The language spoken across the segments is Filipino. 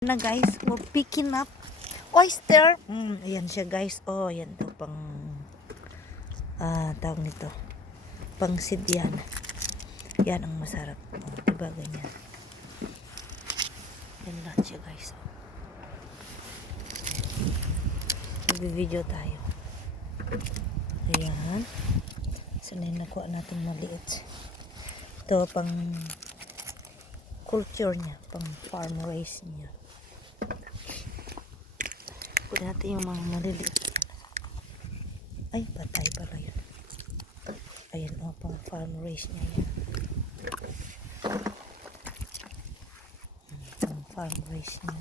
Na guys, we're picking up oyster. Ayan siya guys. Oh, ayan to pang tawag nito. Pang sidyan. Yan ang masarap. Oh, diba ganyan. Yan lahat siya guys. Nag-video tayo. Ayan. Sanay nakuha natin maliit. Ito pang culture niya. Pang farm race niya. Kunin natin yung mga maliliit. Ay, patay pala yun. Ayan o, pang farm race niya yan. Pang farm race niya.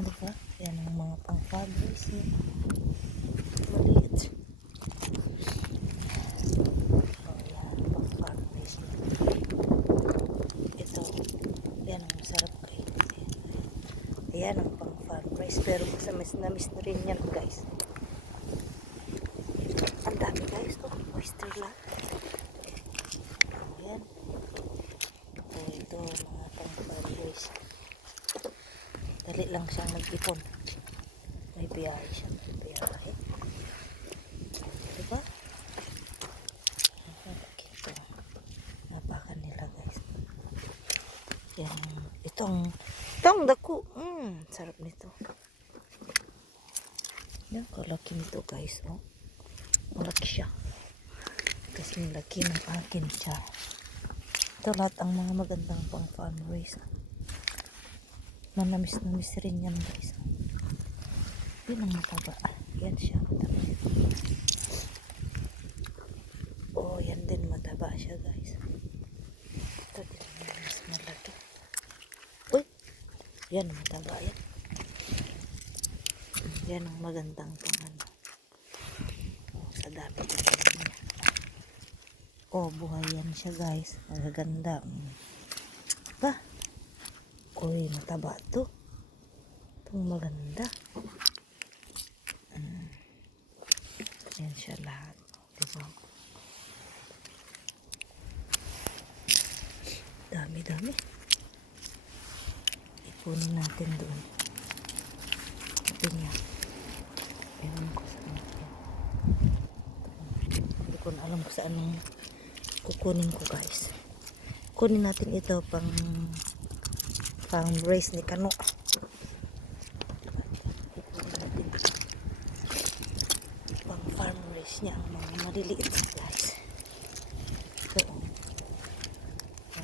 Ano ba? Yan ang mga pang farm race niya. Maliit. O, yan. Pang farm race niya. Ito. Yan ang masarap kayo. Ayan ang pang farm race. Pero mas na-miss na rin yan guys. Ang dami guys. Oh, oyster lang. Ayan. Ito mga pang farm race. Dali lang siyang nag-ipon. May biyahe siya. May biyahe. Diba? Ito. Napakan nila guys. Yan. Itong dako. Sarap nito. Yan, kalaki nito guys. Oh. Malaki siya. Kasi laki ng akin siya. Ito lahat ang mga magandang pang farm race. Manamis-namis rin yan guys. Yan ang mataba. Yan siya mataba. Oh, yan din mataba siya guys. Ito din mas malaki. Uy! Yan mataba yan. Yan ang magandang pang ano. Oh, sa dami niya. Oh, buhay yan siya guys. Magaganda. Ba? Uy, mataba to. Itong maganda. Yan siya lahat. Diba? Dami-dami. Ipunin natin doon. Ito niya. Ewan ko saan. Hindi ko na alam kung saan yung kukunin ko guys. Kunin natin ito pang race ni Kano. Pang farm race niya ang mga maliliit guys. So,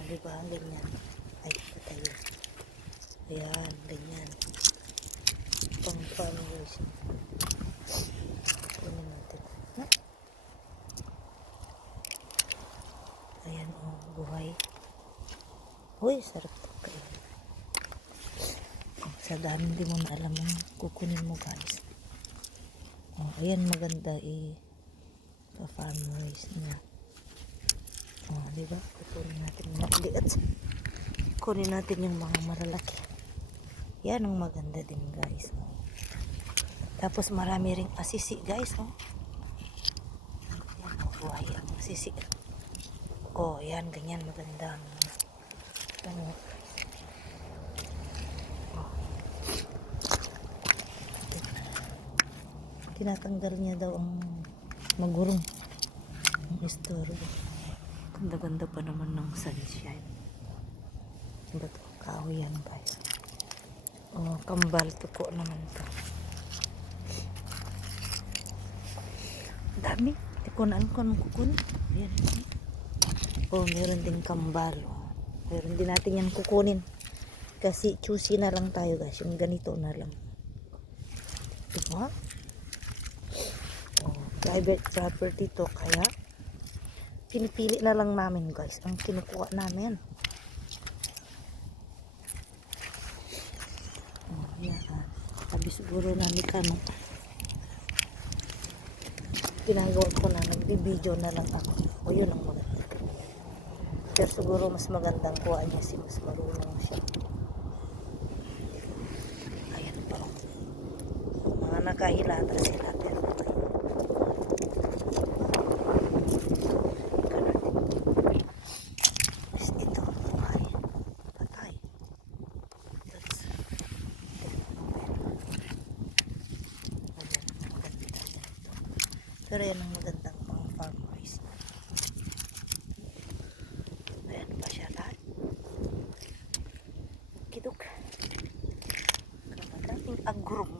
diba ganyan. Ay, patay yun. Ayan, ganyan. Pang farm race niya. Kunin natin. Ha? Ayan, oh, buhay. Uy, sarap to kayo. Sa dami hindi mo na alam ang kukunin mo guys. Oh, ayan maganda pa-farm race niya. Oh, diba? Kukunin natin yung maliit. Kunin natin yung mga malalaki. Yan ang maganda din guys. Oh. Tapos marami ring asisi guys. Oh. Yan, buhay ang asisi. Oh, yan, ganyan maganda. Ano? Tinatanggal niya daw ang magurong ang istorbo. Ganda-ganda pa naman ng sunshine. Ba't kahoy yan guys. Oh, kambal tuko naman to. Dami. Tikunaan ko nung kukunin. Ayan. Oh, meron din kambal. Oh. Meron din natin yan kukunin. Kasi choosy na lang tayo guys. Yung ganito na lang. Diba? Private property to kaya pinipili na lang namin guys ang kinukuha namin. Yan. Sabi siguro namin Kano. Ginagawa ko na nagbi-video na lang ako. O yun ang maganda. Pero siguro mas magandang kuha niya si mas marunong siya. Ayan pa. Mga nakahilata sila pero Pero yan ang magandang pang farm rice. Ayan pa siya lahat. Kidok. Madaming agrong